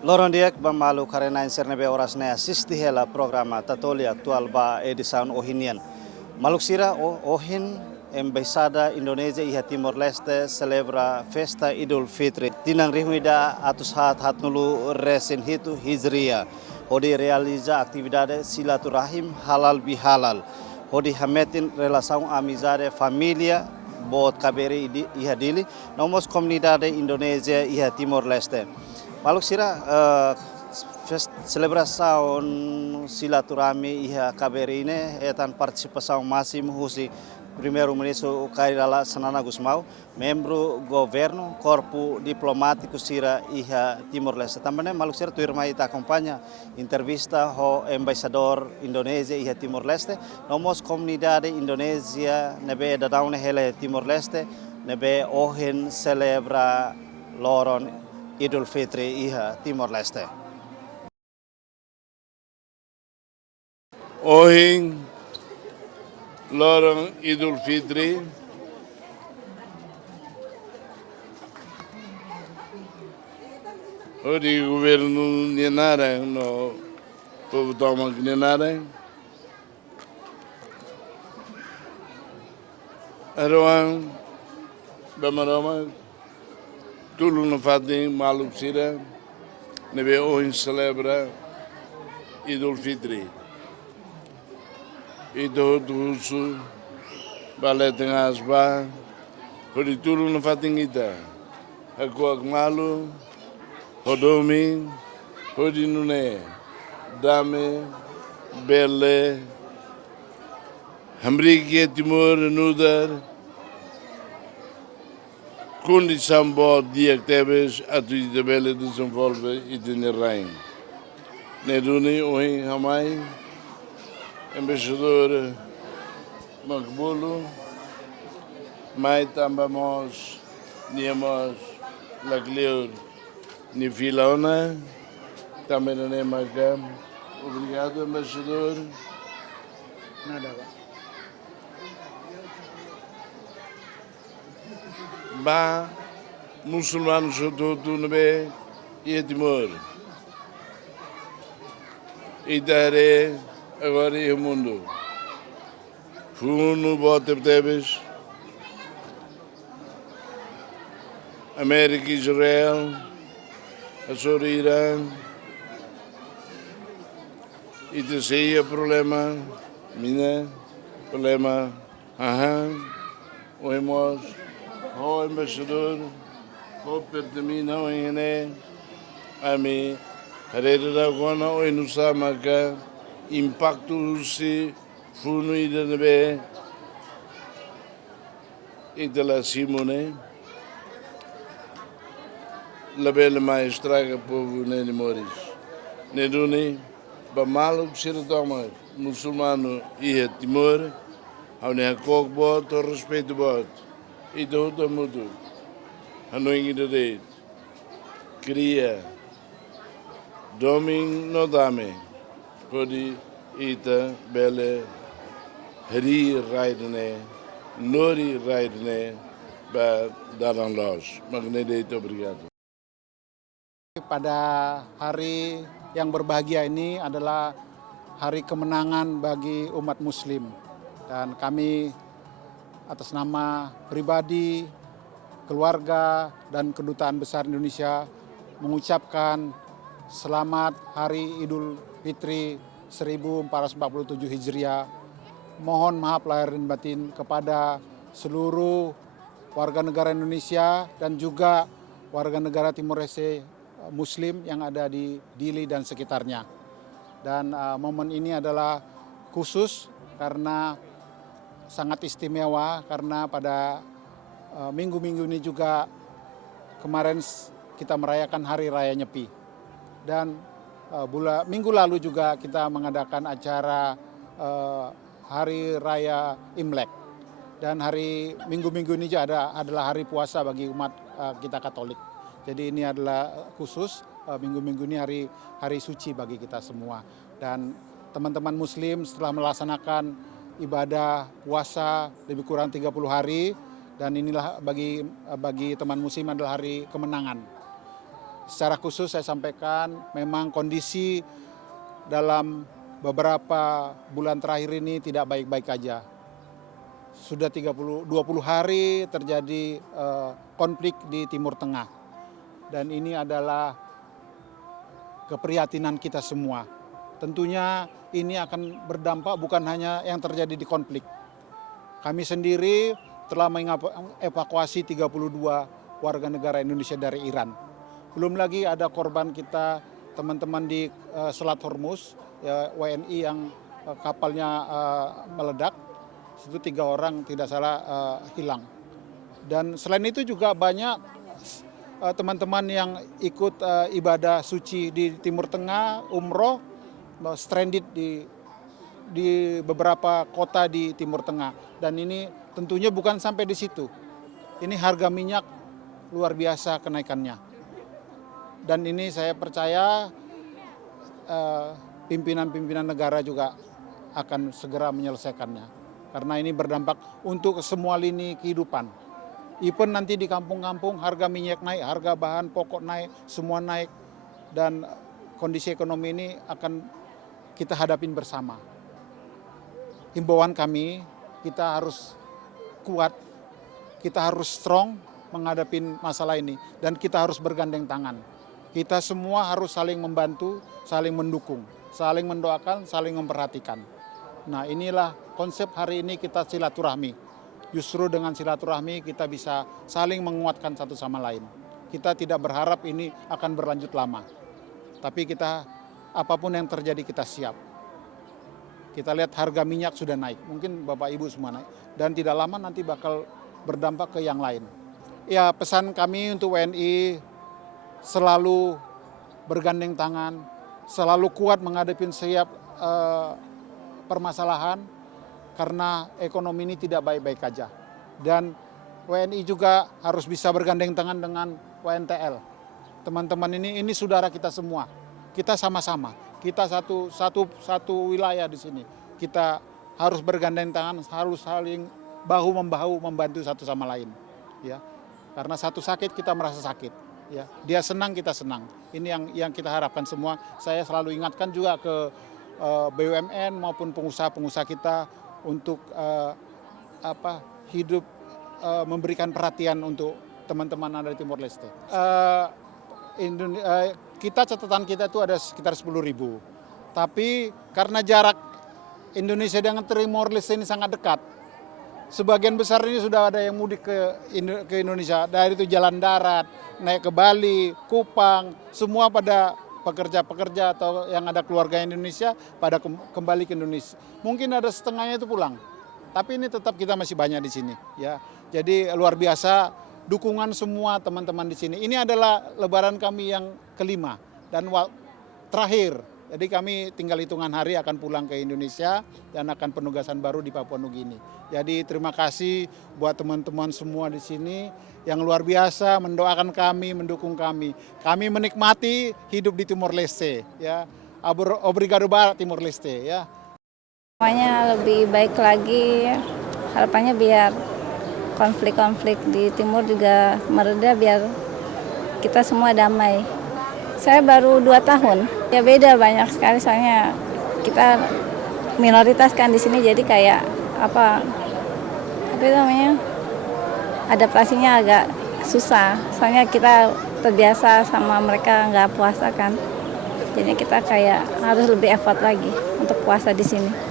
Loron diak ba malu karena inserne be oras ne assisti hela programa tatoli aktual ba edisan ohinian. Maluk sira ohin embasada Indonesia iha Timor Leste celebra festa Idul Fitri. Tinang rihuida atus hat nulu resin hitu hijria. Hodi realiza aktividade silaturahim halal bihalal. Hodi hametin relação amizade família bot kaberi iha dili nomos komunidade Indonesia iha Timor Leste. Maluk sira celebração silaturahmi iha kaberi ini etan participação máximo husi primeiro-ministro Kairala Sanana Gusmao, membro governo, corpo diplomático sira iha Timor-Leste. Também maluk sira tu irmã ita acompanha entrevista ho embaixador Indonésia iha Timor-Leste, nomos comunidade Indonésia nebe dadaune hele Timor-Leste, nebe ohin celebra loron Idul Fitri iha Timor-Leste. Ohin Lorong Idul Fitri di governo Nianara, no povo toma Nianara. Aroan, Bamaroma, tudo no fatem maluk sira, nebe ohin celebra Idul Fitri. Itu russo, balé tem asba, por tudo no fatingita. Aku malu, hodomi, hodi nune, dame, belle, hamriki timur nudar, kundi sambo diak tebes atu ita belle desenvolve ita nerain. Neduni oi hamai. Embaixador Magbulo, mais tambamos, niamos, Lagleur, ni Filona, também não é Magam. Obrigado, embaixador. Nada. Ba, muçulmanos todo no be, e Timor. E daré agora é o mundo. Funo bota tebes. América, Israel, Açor, Irã. E terceiro problema, mina, problema, oemos, o embaixador, o pertamina, o engane, a mim, a rede da gona, o inusamaca, impacto se funo ida nebe itala simone la bela maestraga povo nele moris neduni ba malu sira toma muçulmano e Timor ao ne kok bot respeito bot e do mudo anoingi de cria doming no dame podi ita bele hari raidne nori raidne ba daran los magnede itu obrigado. Pada hari yang berbahagia ini adalah hari kemenangan bagi umat muslim dan kami atas nama pribadi, keluarga dan Kedutaan Besar Indonesia mengucapkan selamat Hari Idul Fitri 1447 Hijriah. Mohon maaf lahir dan batin kepada seluruh warga negara Indonesia dan juga warga negara Timor Leste Muslim yang ada di Dili dan sekitarnya. Dan momen ini adalah khusus karena sangat istimewa karena pada minggu-minggu ini juga kemarin kita merayakan Hari Raya Nyepi. Dan minggu lalu juga kita mengadakan acara Hari Raya Imlek. Dan minggu-minggu ini juga adalah hari puasa bagi umat kita Katolik. Jadi ini adalah khusus, minggu-minggu ini hari suci bagi kita semua. Dan teman-teman muslim setelah melaksanakan ibadah puasa lebih kurang 30 hari, dan inilah bagi teman muslim adalah hari kemenangan. secara khusus saya sampaikan memang kondisi dalam beberapa bulan terakhir ini tidak baik-baik aja. Sudah 20 hari terjadi konflik di Timur Tengah. Dan ini adalah keprihatinan kita semua. Tentunya ini akan berdampak bukan hanya yang terjadi di konflik. Kami sendiri telah mengevakuasi 32 warga negara Indonesia dari Iran. Belum lagi ada korban kita, teman-teman di Selat Hormuz, ya, WNI yang kapalnya meledak, itu 3 orang tidak salah hilang. Dan selain itu juga banyak teman-teman yang ikut ibadah suci di Timur Tengah, umroh, stranded di beberapa kota di Timur Tengah. Dan ini tentunya bukan sampai di situ. Ini harga minyak luar biasa kenaikannya. Dan ini saya percaya pimpinan-pimpinan negara juga akan segera menyelesaikannya. Karena ini berdampak untuk semua lini kehidupan. Even nanti di kampung-kampung harga minyak naik, harga bahan pokok naik, semua naik. Dan kondisi ekonomi ini akan kita hadapin bersama. Himbauan kami, kita harus kuat, kita harus strong menghadapi masalah ini. Dan kita harus bergandeng tangan. Kita semua harus saling membantu, saling mendukung, saling mendoakan, saling memperhatikan. Nah, inilah konsep hari ini kita silaturahmi. Justru dengan silaturahmi kita bisa saling menguatkan satu sama lain. Kita tidak berharap ini akan berlanjut lama. Tapi kita apapun yang terjadi kita siap. Kita lihat harga minyak sudah naik, mungkin Bapak Ibu semua naik. Dan tidak lama nanti bakal berdampak ke yang lain. Ya, pesan kami untuk WNI, selalu bergandeng tangan, selalu kuat menghadapi setiap permasalahan karena ekonomi ini tidak baik-baik aja. Dan WNI juga harus bisa bergandeng tangan dengan WNTL. Teman-teman ini saudara kita semua. Kita sama-sama. Kita satu wilayah di sini. Kita harus bergandeng tangan, harus saling bahu-membahu membantu satu sama lain. Ya. Karena satu sakit kita merasa sakit. Ya, dia senang kita senang. Ini yang kita harapkan semua. Saya selalu ingatkan juga ke BUMN maupun pengusaha-pengusaha kita untuk hidup memberikan perhatian untuk teman-teman ada di Timor Leste. Catatan kita itu ada sekitar 10.000. Tapi karena jarak Indonesia dengan Timor Leste ini sangat dekat, sebagian besar ini sudah ada yang mudik ke Indonesia. Dari itu jalan darat, naik ke Bali, Kupang, semua pada pekerja-pekerja atau yang ada keluarga Indonesia pada kembali ke Indonesia. Mungkin ada setengahnya itu pulang. Tapi ini tetap kita masih banyak di sini, ya. Jadi luar biasa dukungan semua teman-teman di sini. Ini adalah lebaran kami yang kelima dan terakhir. Jadi kami tinggal hitungan hari akan pulang ke Indonesia dan akan penugasan baru di Papua Nugini. Jadi terima kasih buat teman-teman semua di sini yang luar biasa mendoakan kami, mendukung kami. Kami menikmati hidup di Timor Leste, ya. Obrigado banget Timor Leste, ya. Semuanya lebih baik lagi. Harapannya biar konflik-konflik di timur juga mereda, biar kita semua damai. Saya baru 2 tahun. Ya beda banyak sekali, soalnya kita minoritas kan di sini, jadi kayak apa namanya, adaptasinya agak susah. Soalnya kita terbiasa sama mereka nggak puasa kan. Jadi kita kayak harus lebih effort lagi untuk puasa di sini.